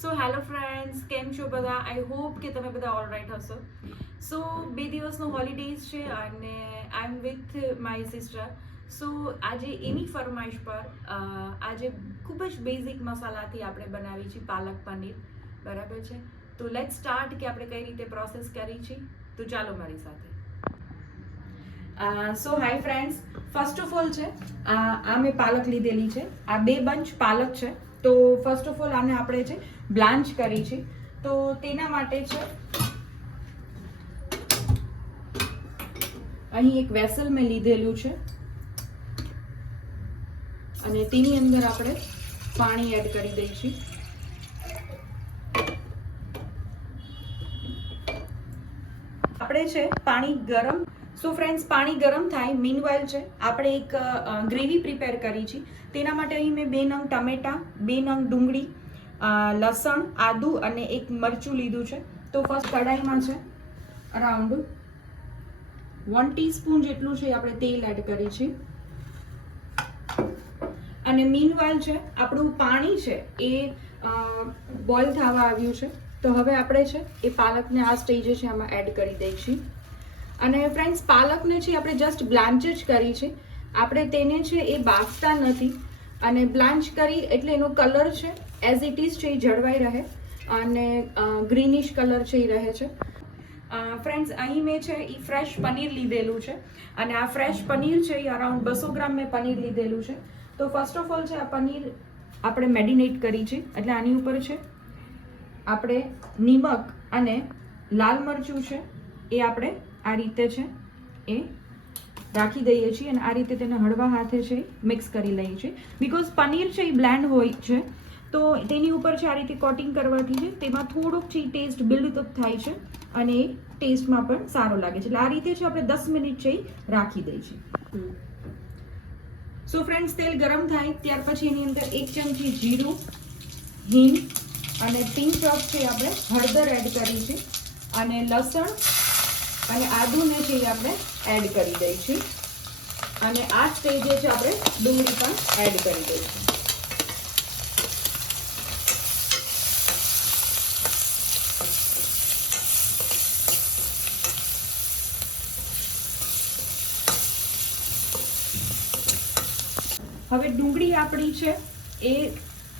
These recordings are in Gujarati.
સો હેલો ફ્રેન્ડ્સ, કેમ છો બધા? આઈ હોપ કે તમે બધા ઓલ રાઈટ હશો. સો 2 દિવસનો હોલિડેઝ છે અને આઈ એમ વિથ માય સિસ્ટર. સો આજે એની ફરમાઈશ પર આજે ખૂબ જ બેઝિક મસાલાથી આપણે બનાવી છે પાલક પનીર. બરાબર છે? તો લેટ્સ સ્ટાર્ટ કે આપણે કઈ રીતે પ્રોસેસ કરી છે. તો ચાલો મારી સાથે. So hi friends, first of all છે આ મેં પાલક લીધેલી છે. આ 2 બંચ પાલક છે. તો ફર્સ્ટ ઓફ ઓલ આને આપણે છે બ્લાન્ચ કરી છે. તો તેના માટે છે અહીં એક વેસલ મેં લીધેલું છે અને તેની અંદર આપણે પાણી એડ કરી દઈશું. આપણે છે પાણી ગરમ. સો ફ્રેન્ડ્સ, પાણી ગરમ થાય મીનવાઇલ છે આપણે એક ગ્રેવી પ્રિપેર કરી છે. તેના માટે અહીં મેં 2 નંગ ટમેટા, 2 નંગ ડુંગળી, લસણ, આદુ અને એક મરચું લીધું છે. તો ફર્સ્ટ કઢાઈમાં છે અરાઉન્ડ 1 ટીસ્પૂન જેટલું છે આપણે તેલ એડ કરી છે અને મીનવાઇલ છે આપણું પાણી છે એ બોઇલ થવા આવ્યું છે. તો હવે આપણે છે એ પાલકને આ સ્ટેજે છે આમાં એડ કરી દઈશું. અને ફ્રેન્ડ્સ, પાલકને છે આપણે જસ્ટ બ્લાન્ચ જ કરી છે, આપણે તેને છે એ બાફતા નથી. અને બ્લાન્ચ કરી એટલે એનો કલર છે એઝ ઇટ ઇઝ છે એ જળવાઈ રહે અને ગ્રીનિશ કલર છે એ રહે છે. ફ્રેન્ડ્સ, અહીં મેં છે એ ફ્રેશ પનીર લીધેલું છે અને આ ફ્રેશ પનીર છે એ અરાઉન્ડ 200 ગ્રામ મેં પનીર લીધેલું છે. તો ફર્સ્ટ ઓફ ઓલ છે આ પનીર આપણે મેડિનેટ કરી છે એટલે આની ઉપર છે આપણે નિમક અને લાલ મરચું છે એ આપણે આ રીતે છે એ રાખી દઈએ છીએ અને આ રીતે તેને હળવા હાથે છે મિક્સ કરી લઈએ છીએ. બીકોઝ પનીર છે એ બ્લેન્ડ હોય છે તો તેની ઉપર છે આ રીતે કોટિંગ કરવાથી છે તેમાં થોડોક છે ટેસ્ટ બિલ્ડ અપ થાય છે અને એ ટેસ્ટમાં પણ સારો લાગે છે. એટલે આ રીતે છે આપણે 10 મિનિટ છે રાખી દઈએ છીએ. સો ફ્રેન્ડ્સ, તેલ ગરમ થાય ત્યાર પછી એની અંદર 1 ચમચી જીરું, હિંગ અને પિંચ ઓફ છે આપણે હળદર એડ કરી છે અને લસણ અને આદુને છે એ આપણે એડ કરી દઈશું અને આ સ્ટેજે છે આપણે ડુંગળી પણ એડ કરી દઈશું. હવે ડુંગળી આપણી છે એ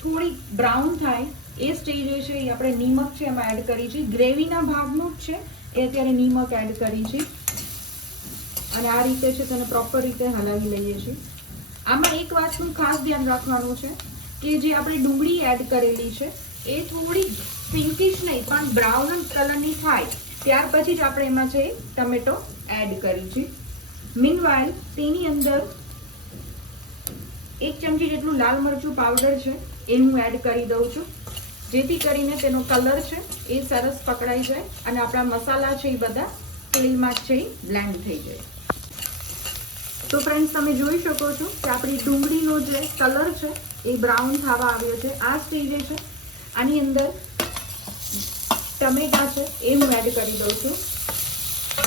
થોડી બ્રાઉન થાય એ સ્ટેજે છે એ આપણે નિમક છે એમાં એડ કરી છે. ગ્રેવીના ભાગનું જ છે એ અત્યારે નિમક એડ કરી છે અને આ રીતે છે તેને પ્રોપર રીતે હલાવી લઈએ છીએ. આમાં એક વાતનું ખાસ ધ્યાન રાખવાનું છે કે જે આપણે ડુંગળી એડ કરેલી છે એ થોડી પિંકિશ નહીં પણ બ્રાઉન કલરની થાય ત્યાર પછી જ આપણે એમાં છે ટમેટો એડ કરી છે. મીનવાઇલ તેની અંદર 1 ચમચી જેટલું લાલ મરચું પાવડર છે એ હું એડ કરી દઉં છું જેથી કરીને તેનો કલર છે એ સરસ પકડાઈ જાય અને આપણા મસાલા છે એ બધા તેલમાં છે એ બ્લેન્ડ થઈ જાય. તો ફ્રેન્ડ્સ, તમે જોઈ શકો છો કે આપણી ડુંગળીનો જે કલર છે એ બ્રાઉન થવા આવ્યો છે. આ સ્ટેજે છે આની અંદર ટમેટા છે એ હું એડ કરી દઉં છું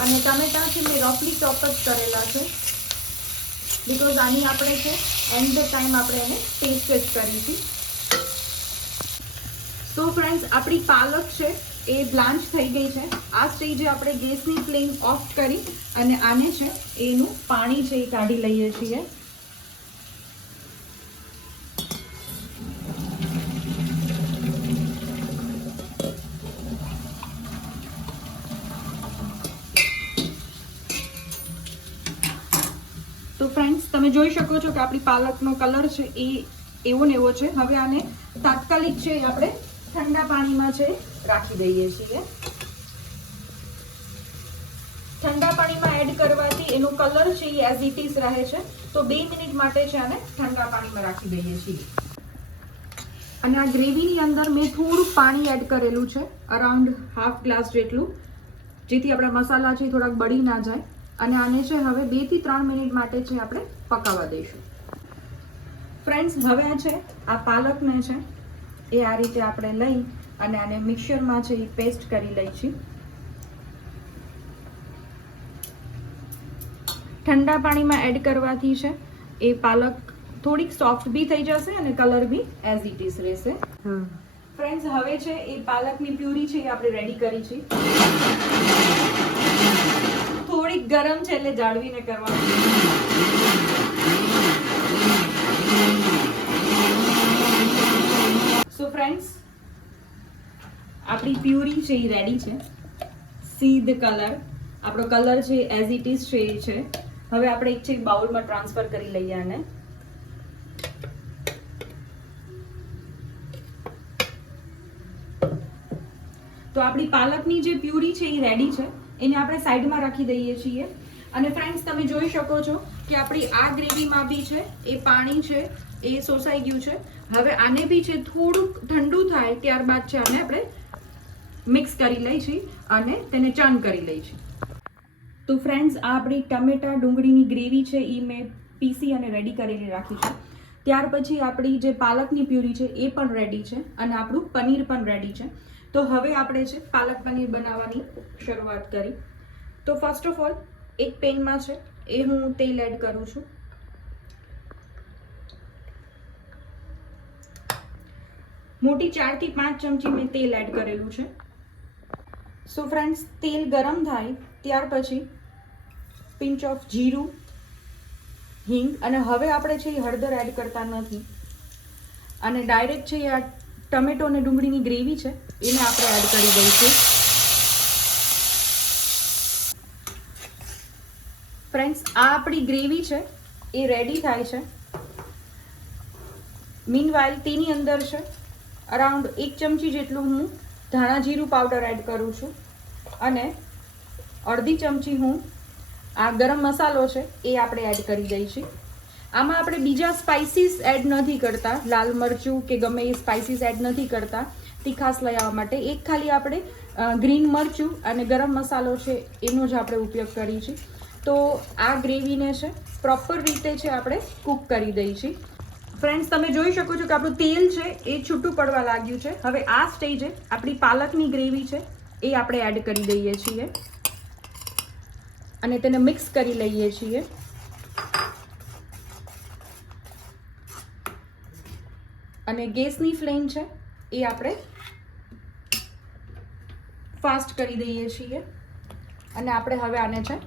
અને ટમેટા છે મેં રફલી ચોપ જ કરેલા છે બીકોઝ આની આપણે છે એન્ડ ટાઈમ આપણે એને ટેસ્ટ જ કરીશું. તો ફ્રેન્ડ્સ, આપણી પાલક છે એ બ્લાન્ચ થઈ ગઈ છે. આ સ્ટેજે આપણે ગેસની ફ્લેમ ઓફ કરી અને આને છે એનું પાણી છે એ કાઢી લઈએ છીએ. તો ફ્રેન્ડ્સ, તમે જોઈ શકો છો કે આપણી પાલકનો કલર છે એ એવો ને એવો છે. હવે આને તાત્કાલિક છે આપણે ઠંડા પાણીમાં છે રાખી દઈએ છીએ. ઠંડા પાણીમાં એડ કરવાથી એનો કલર છે એ એઝ ઇટ ઇઝ રહે છે. તો 2 મિનિટ માટે છે આને ઠંડા પાણીમાં રાખી દઈએ છીએ. અને આ ગ્રેવીની અંદર મેં થોડું પાણી એડ કરેલું છે અરાઉન્ડ હાફ ગ્લાસ જેટલું જેથી આપણા મસાલા છે થોડાક બળી ના જાય અને આને છે હવે 2 થી 3 મિનિટ માટે છે આપણે પકાવવા દઈશું. ફ્રેન્ડ્સ, હવે છે આ પાલકને છે એ આ રીતે આપણે લઈ અને આને મિક્સરમાં છે એ પેસ્ટ કરી લઈશું. ઠંડા પાણીમાં એડ કરવાથી છે એ પાલક થોડીક સોફ્ટ બી થઈ જશે અને colour be as it is રહેશે. ફ્રેન્ડ્સ હવે છે એ પાલકની પ્યુરી છે એ આપણે રેડી કરી છે. થોડીક ગરમ છે એટલે જાળવીને કરવાનું. સો ફ્રેન્ડ્સ આપણી પ્યુરી છે એ રેડી છે. સી ધ કલર, આપણો કલર છે એઝ ઇટ ઇઝ છે એ છે. હવે આપણે એક છે બાઉલમાં ટ્રાન્સફર કરી લઈએ આને. તો આપણી પાલકની જે પ્યુરી છે એ રેડી છે, એને આપણે સાઈડમાં રાખી દઈએ છીએ. અને ફ્રેન્ડ્સ તમે જોઈ શકો છો કે આપણી આ ગ્રેવીમાં બી છે એ પાણી છે એ સોસાઈ ગયું છે. હવે આને બી છે થોડુંક ઠંડુ થાય ત્યારબાદ છે આને આપણે મિક્સ કરી લઈએ છીએ અને તેને ચર્ન કરી લઈએ છીએ. તો ફ્રેન્ડ્સ આ આપણી ટમેટા ડુંગળીની ગ્રેવી છે એ મેં પીસી અને રેડી કરેલી રાખી છે. ત્યાર પછી આપણી જે પાલકની પ્યુરી છે એ પણ રેડી છે અને આપણું પનીર પણ રેડી છે. તો હવે આપણે છે પાલક પનીર બનાવવાની શરૂઆત કરી. તો ફર્સ્ટ ઓફ ઓલ એક પેનમાં છે એ હું તેલ એડ કરું છું. મોટી 4 થી 5 ચમચી મેં તેલ એડ કરેલું છે. સો ફ્રેન્ડ્સ તેલ ગરમ થાય ત્યાર પછી પિંચ ઓફ જીરું, હિંગ અને હવે આપણે છે એ હળદર એડ કરતા નથી અને ડાયરેક્ટ છે આ ટમેટો અને ડુંગળીની ગ્રેવી છે એને આપણે એડ કરી દઈશું. ફ્રેન્ડ્સ આ આપણી ગ્રેવી છે એ રેડી થાય છે. મીનવાઇલ તેની અંદર છે અરાઉન્ડ 1 ચમચી જેટલું હું ધાણા જીરું પાવડર એડ કરું છું અને અડધી ચમચી હું આ ગરમ મસાલો છે એ આપણે એડ કરી દઈશું. આમાં આપણે બીજા સ્પાઇસીસ એડ નથી કરતા, લાલ મરચું કે ગમે એ સ્પાઇસીસ એડ નથી કરતા તીખાસ લઈ આવવા માટે. એક ખાલી આપણે ગ્રીન મરચું અને ગરમ મસાલો છે એનો જ આપણે ઉપયોગ કરીએ છીએ. તો આ ગ્રેવીને છે પ્રોપર રીતે છે આપણે કૂક કરી દઈએ છીએ. ફ્રેન્ડ્સ તમે જોઈ શકો છો કે આપણું તેલ છે એ છૂટું પડવા લાગ્યું છે. હવે આ સ્ટેજે આપણી પાલકની ગ્રેવી છે એ આપણે એડ કરી દઈએ છીએ અને તેને મિક્સ કરી લઈએ છીએ. અને ગેસની ફ્લેમ છે એ આપણે ફાસ્ટ કરી દઈએ છીએ અને આપણે હવે આને છે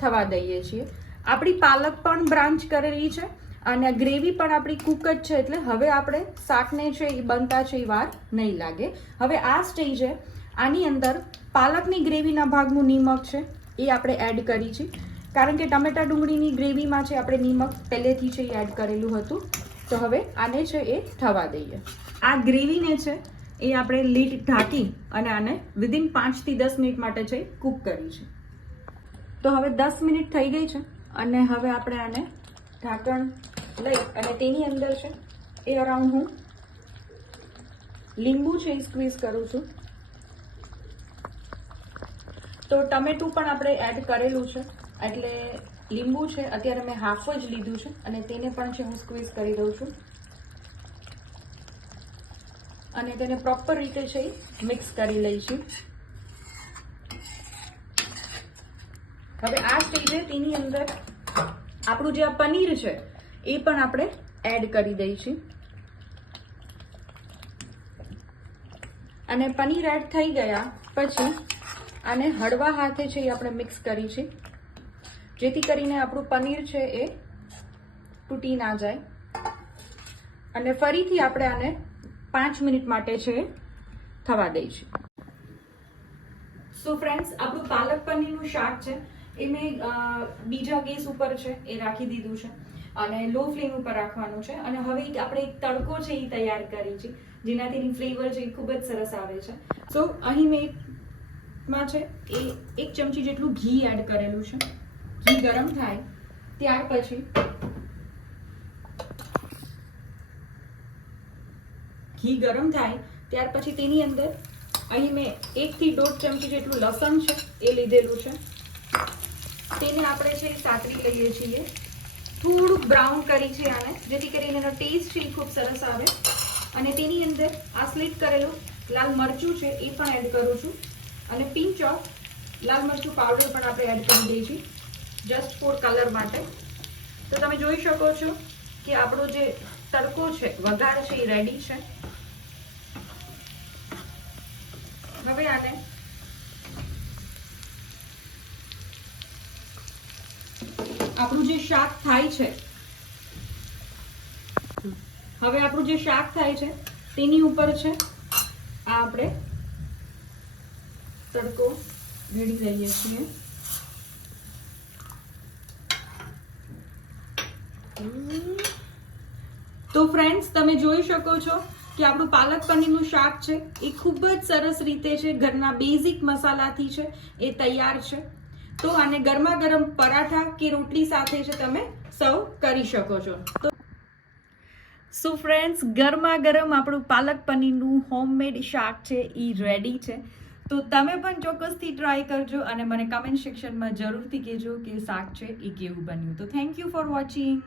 થવા દઈએ છીએ. આપણી પાલક પણ બ્રાન્ચ કરેલી છે અને ગ્રેવી પણ આપણી કૂક જ છે એટલે હવે આપણે શાકને છે એ બનતા છે એ વાર નહીં લાગે. હવે આ સ્ટેજે આની અંદર પાલકની ગ્રેવીના ભાગનું નિમક છે એ આપણે એડ કરી છે, કારણ કે ટમેટા ડુંગળીની ગ્રેવીમાં છે આપણે નિમક પહેલેથી છે એ એડ કરેલું હતું. તો હવે આને છે એ થવા દઈએ. આ ગ્રેવીને છે એ આપણે લીડ ઢાંકી અને આને વિધિન 5 થી 10 મિનિટ માટે છે કૂક કરી છે. તો હવે 10 મિનિટ થઈ ગઈ છે અને હવે આપણે આને ઢાંકણ લઈ અને તેની અંદર છે એ અરાઉન્ડ હું લીંબુ છે એ સ્ક્વીઝ કરું છું. તો ટમેટું પણ આપણે એડ કરેલું છે એટલે લીંબુ છે અત્યારે મેં હાફ જ લીધું છે અને તેને પણ છે હું સ્ક્વીઝ કરી દઉં છું અને તેને પ્રોપર રીતે છે મિક્સ કરી લઈશું. હવે આ સ્ટેજે તેની અંદર આપણું જે આ પનીર છે એ પણ આપણે એડ કરી દઈશું અને પનીર એડ થઈ ગયા પછી આને હળવા હાથે છે એ આપણે મિક્સ કરીશું જેથી કરીને આપણું પનીર છે એ તૂટી ના જાય. અને ફરીથી આપણે આને 5 મિનિટ માટે છે થવા દઈશું. સો ફ્રેન્ડ્સ આપણું પાલક પનીરનું શાક છે એ મેં બીજા ગેસ ઉપર છે એ રાખી દીધું છે અને લો ફ્લેમ ઉપર રાખવાનું છે. અને હવે આપણે એક તડકો છે એ તૈયાર કરી છે જેનાથી એની ફ્લેવર છે એ ખૂબ જ સરસ આવે છે. સો અહીં મેં માં છે એ 1 ચમચી જેટલું ઘી એડ કરેલું છે. ઘી ગરમ થાય ત્યાર પછી તેની અંદર અહીં મેં 1 થી 1.5 ચમચી જેટલું લસણ છે એ લીધેલું છે. તેને આપણે છે સાતરી લઈએ છીએ. થોડુંક બ્રાઉન કરી છે આને જેથી કરીને એનો ટેસ્ટ છે એ ખૂબ સરસ આવે. અને તેની અંદર આ સ્લીટ કરેલું લાલ મરચું છે એ પણ એડ કરું છું અને પિંચ ઓફ લાલ મરચું પાવડર પણ આપણે એડ કરી દઈએ છીએ જસ્ટ ફોર કલર માટે. તો તમે જોઈ શકો છો કે આપણો જે તડકો છે વઘાર છે એ રેડી છે. હવે આને આપણું જે શાક થાય છે, હવે આપણું જે શાક થાય છે તેની ઉપર છે આ આપણે તડકો રેડી લઈએ છીએ. તો ફ્રેન્ડ્સ, તમે જોઈ શકો છો કે આપણું પાલક પનીરનું શાક છે એ ખૂબ જ સરસ રીતે છે, ઘરના બેઝિક મસાલાથી છે એ તૈયાર છે. તો આને ગરમા ગરમ પરાઠા કે રોટલી સાથે છે તમે સર્વ કરી શકો છો. સો ફ્રેન્ડ્સ, ગરમા ગરમ આપણું પાલક પનીરનું હોમમેડ શાક છે એ રેડી છે. તો તમે પણ ચોક્કસથી ટ્રાય કરજો અને મને કમેન્ટ સેક્શનમાં જરૂરથી કહેજો કે શાક છે એ કેવું બન્યું. તો થેન્ક યુ ફોર વોચિંગ.